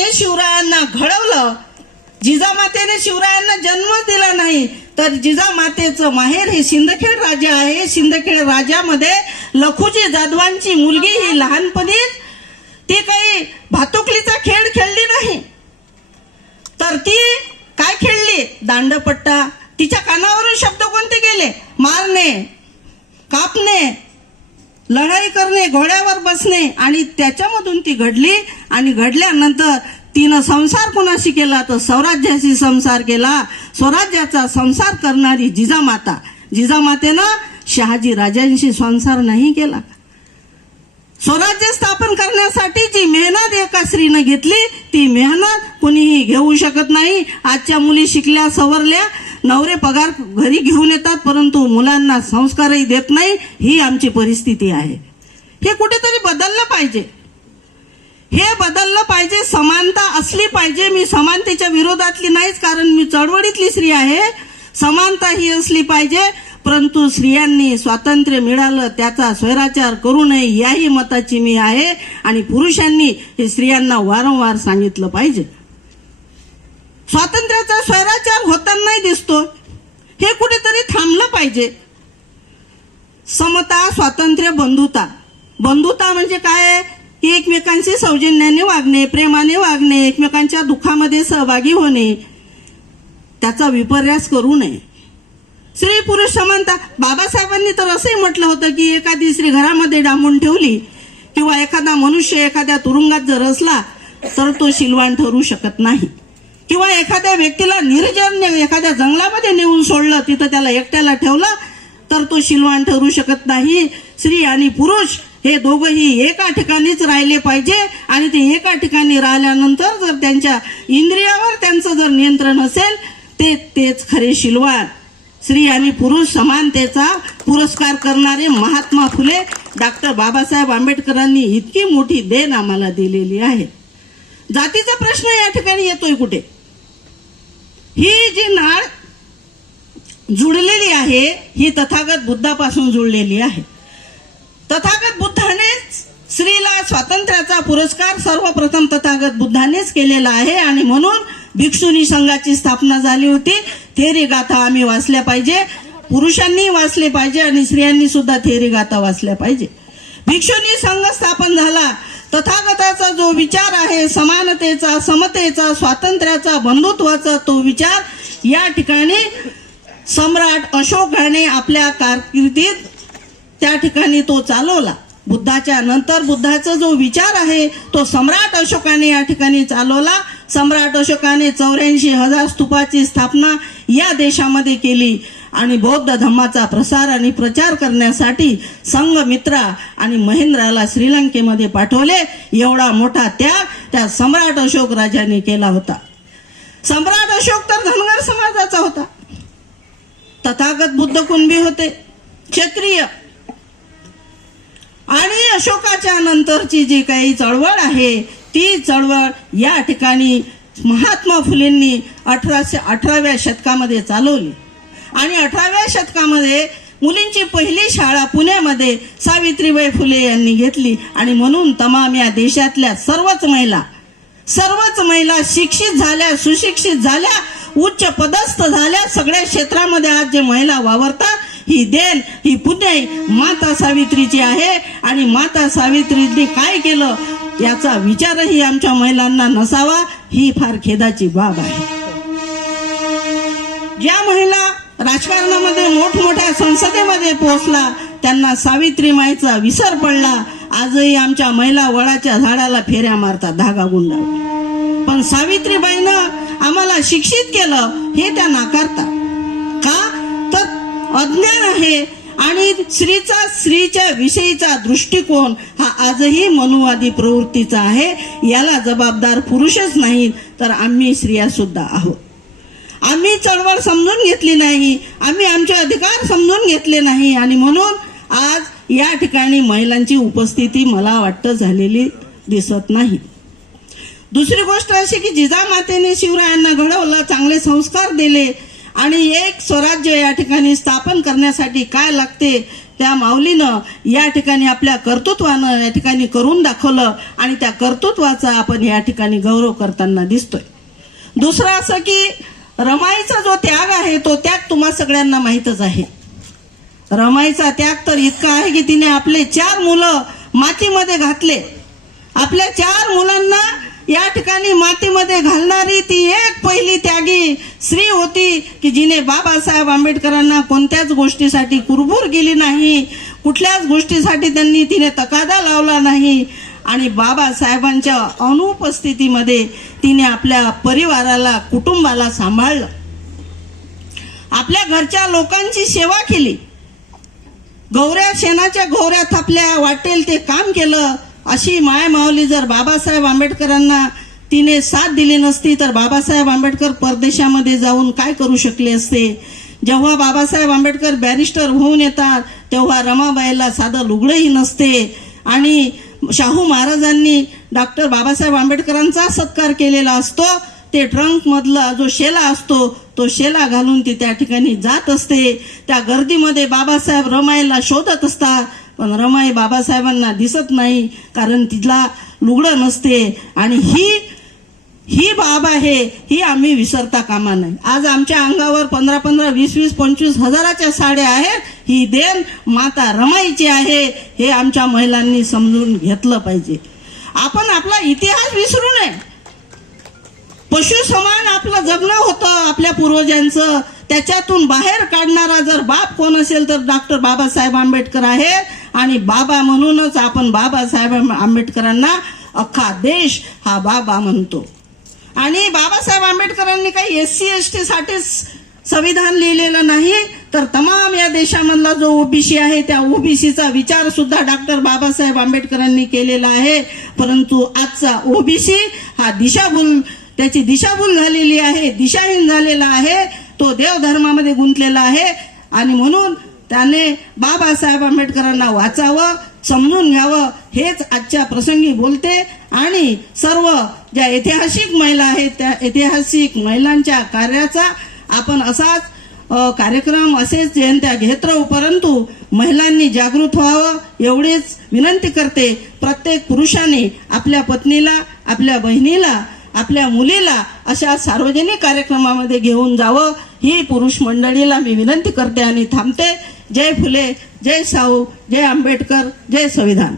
जिजामातेने शिवरायांना घडवलं, जिजामातेने शिवरायांना जन्म दिला नाही, तर जिजामातेचं माहेर हे सिंदखेड राजा आहे. सिंदखेड राजामध्ये लखुजी जाधवांची मुलगी ही लहानपणीच ती काही भातुकलीचा खेळ खेळली नाही, तर ती काय खेळली? दांडपट्टा. तिच्या कानावरून शब्द कोणते गेले? मारणे, कापणे, लढाई करणे, घोड्यावर बसणे. आणि त्याच्यामधून ती घडली. आणि घडल्यानंतर तिनं संसार कोणाशी केला? तर स्वराज्याशी संसार केला. स्वराज्याचा संसार करणारी जिजामाता. जिजामातेनं शहाजी राजांशी संसार नाही केला. स्वराज्य स्थापन करण्यासाठी जी मेहनत एका स्त्रीनं घेतली, ती मेहनत कोणीही घेऊ शकत नाही. आजच्या मुली शिकल्या सवरल्या, नवरे पगार घरी घेऊन येतात, परंतु मुलांना संस्कारही देत नाही. ही आमची परिस्थिती आहे. हे कुठेतरी बदललं पाहिजे. हे बदललं पाहिजे. समानता असली पाहिजे. मी समानतेच्या विरोधातली नाहीच, कारण मी चळवळीतली स्त्री आहे. समानता ही असली पाहिजे, परंतु स्त्रियांनी स्वातंत्र्य मिळालं त्याचा स्वैराचार करू नये याही मताची मी आहे. आणि पुरुषांनी हे स्त्रियांना वारंवार सांगितलं पाहिजे. स्वातंत्र्याचा स्वैराचार होतानाही दिसतो, हे कुठेतरी थांबलं पाहिजे. समता, स्वातंत्र्य, बंधुता. बंधुता म्हणजे काय? की एकमेकांशी सौजन्याने वागणे, प्रेमाने वागणे, एकमेकांच्या दुःखामध्ये सहभागी होणे, त्याचा विपर्यास करू नये. स्त्री पुरुष समानता. बाबासाहेबांनी तर असंही म्हटलं होतं की एखादी स्त्री घरामध्ये डांबून ठेवली किंवा एखादा मनुष्य एखाद्या तुरुंगात जर असला तर तो शिलवान ठरू शकत नाही. किंवा एखाद्या व्यक्तीला निर्जन एखाद्या जंगलामध्ये नेऊन सोडलं, तिथं त्याला एकट्याला ठेवलं तर तो शिलवान ठरू शकत नाही. स्त्री आणि पुरुष हे दोघंही एका ठिकाणीच राहिले पाहिजे. आणि ते एका ठिकाणी राहिल्यानंतर जर त्यांच्या इंद्रियावर त्यांचं जर नियंत्रण असेल, तेच खरे शिलवान. स्त्री आणि पुरुष समानतेचा पुरस्कार करणारे महात्मा फुले, डॉक्टर बाबासाहेब आंबेडकरांनी इतकी मोठी देण आम्हाला दिलेली आहे. जातीचा प्रश्न या ठिकाणी येतोय कुठे? ही जी नाळ जुळलेली आहे, ही तथागत बुद्धापासून जुळलेली आहे. तथागत बुद्धानेच स्त्रीला स्वातंत्र्याचा पुरस्कार सर्वप्रथम तथागत बुद्धानेच केलेला आहे. आणि म्हणून भिक्षुनी संघाची स्थापना झाली होती. थेरी गाथा आम्ही वाचल्या पाहिजे, पुरुषांनी वाचले पाहिजे आणि स्त्रियांनी सुद्धा थेरी गाथा वाचल्या पाहिजे. भिक्षुनी संघ स्थापन झाला. तथागताचा जो विचार आहे, समानतेचा, समतेचा, स्वातंत्र्याचा, बंधुत्वाचा, तो विचार या ठिकाणी सम्राट अशोकाने आपल्या कारकिर्दीत त्या ठिकाणी तो चालवला. बुद्धाच्या नंतर बुद्धाचा जो विचार आहे तो सम्राट अशोकाने या ठिकाणी चालवला. सम्राट अशोकाने 84,000 स्तूपाची स्थापना या देशामध्ये केली. आणि बौद्ध धम्माचा प्रसार आणि प्रचार करण्यासाठी संघमित्रा आणि महेंद्राला श्रीलंकेमध्ये पाठवले. एवढा मोठा त्याग त्या सम्राट अशोक राजाने केला होता. सम्राट अशोक तर धनगर समाजाचा होता. तथागत बुद्ध कुणबी होते, क्षत्रिय. आणि अशोकाच्या नंतरची जी काही चळवळ आहे, ती चळवळ या ठिकाणी महात्मा फुलेंनी 18व्या शतकामध्ये चालवली. आणि 18व्या शतकामध्ये मुलींची पहिली शाळा पुण्यामध्ये सावित्रीबाई फुले यांनी घेतली. आणि म्हणून तमाम या देशातल्या सर्वच महिला शिक्षित झाल्या, सुशिक्षित झाल्या, उच्च पदस्थ झाल्या. सगळ्या क्षेत्रामध्ये आज जे महिला वावरतात, ही देण, ही पुण्य माता सावित्रीची आहे. आणि माता सावित्रीने काय केलं याचा विचारही आमच्या महिलांना नसावा, ही फार खेदाची बाब आहे. ज्या महिला राजकारणामध्ये मोठमोठ्या संसदेमध्ये पोहोचला, त्यांना सावित्रीमाईचा विसर पडला. आजही आमच्या महिला वडाच्या झाडाला फेऱ्या मारतात धागा गुंडाळून. पण सावित्रीबाईनं आम्हाला शिक्षित केलं हे त्या नाकारतात. का? तर अज्ञान आहे. आणि स्त्रीच्या विषयीचा दृष्टिकोन हा आजही मनुवादी प्रवृत्तीचा आहे. याला जबाबदार पुरुषच नाहीत, तर आम्ही स्त्रिया सुद्धा आहोत. आम्ही चळवळ समजून घेतली नाही, आम्ही आमचे अधिकार समजून घेतले नाही. आणि म्हणून आज या ठिकाणी महिलांची उपस्थिती मला वाटतं झालेली दिसत नाही. दुसरी गोष्ट अशी की जिजामातेने शिवरायांना घडवलं, चांगले संस्कार दिले. आणि एक स्वराज्य या ठिकाणी स्थापन करण्यासाठी काय लागते त्या माऊलीनं या ठिकाणी आपल्या कर्तृत्वानं या ठिकाणी करून दाखवलं आणि त्या कर्तृत्वाचा आपण या ठिकाणी गौरव करताना दिसतोय. दुसरं असं की रमाईचा जो त्याग आहे तो त्याग तुम्हा सगळ्यांना माहीतच आहे. रमाईचा त्याग तर इतका आहे की तिने आपले 4 मुलं मातीमध्ये घातले. आपल्या 4 मुलांना या ठिकाणी मातीमध्ये घालणारी ती एक पहिली त्यागी स्त्री होती की जिने बाबासाहेब आंबेडकरांना कोणत्याच गोष्टीसाठी कुरबूर गेली नाही, कुठल्याच गोष्टीसाठी तिने तकादा लावला नाही आणि बाबासाहेबांच्या अनुपस्थितीमध्ये तिने आपल्या परिवाराला कुटुंबाला सांभाळलं, आपल्या घरच्या लोकांची सेवा केली, गौऱ्या शेणाच्या गौऱ्या थापल्या, वाटेल ते काम केलं. अशी माय माऊली जर बाबासाहेब आंबेडकरांना तिने साथ दिली नसती तर बाबासाहेब आंबेडकर परदेशामध्ये जाऊन काय करू शकले असते. जेव्हा बाबासाहेब आंबेडकर बॅरिस्टर होऊन येतात तेव्हा रमाबाईला साधं लुगडंही नसते आणि शाहू महाराजांनी डॉक्टर बाबासाहेब आंबेडकरांचा सत्कार केलेला असतो. ते ट्रंक मधला जो शेला असतो तो शेला घालून ती त्या ठिकाणी जात असते. त्या गर्दीमध्ये बाबासाहेब रमाईला शोधत असतात पण रमाई बाबासाहेबांना दिसत नाही कारण तिला लुगडं नसते. आणि ही बाब आहे, ही आम्ही विसरता कामा नये. आज आमच्या अंगावर 15-15, 20-20, 25 हजाराच्या साड्या आहेत. ही देण माता रमाईची आहे, हे आमच्या महिलांनी समजून घेतलं पाहिजे. आपण आपला इतिहास विसरू नये. पशु समान आपलं जगणं होतं आपल्या पूर्वजांचं. त्याच्यातून बाहेर काढणारा जर बाप कोण असेल तर डॉक्टर बाबासाहेब आंबेडकर आहे आणि बाबा म्हणूनच आपण बाबासाहेब आंबेडकरांना अख्खा देश हा बाबा म्हणतो. आणि बाबासाहेब आंबेडकरांनी काही SC ST साठीच संविधान लिहिलेलं नाही तर तमाम या देशामधला जो ओबीसी आहे त्या ओबीसीचा विचार सुद्धा डॉक्टर बाबासाहेब आंबेडकरांनी केलेला आहे. परंतु आजचा ओबीसी हा त्याची दिशाभूल झालेली आहे, दिशाहीन झालेला आहे, तो देवधर्मामध्ये गुंतलेला आहे आणि म्हणून त्याने बाबासाहेब आंबेडकरांना वाचावं, समजून घ्यावं हेच आजच्या प्रसंगी बोलते. आणि सर्व ज्या ऐतिहासिक महिला आहेत त्या ऐतिहासिक महिलांच्या कार्याचा आपण असाच कार्यक्रम असेच जयंत्या घेत राहू. परंतु महिलांनी जागृत व्हावं एवढीच विनंती करते. प्रत्येक पुरुषाने आपल्या पत्नीला, आपल्या बहिणीला, आपल्या मुलीला अशा सार्वजनिक कार्यक्रमामध्ये घेऊन जावं ही पुरुष मंडळीला मी विनंती करते आणि थांबते. जय फुले, जय साऊ, जय आंबेडकर, जय संविधान.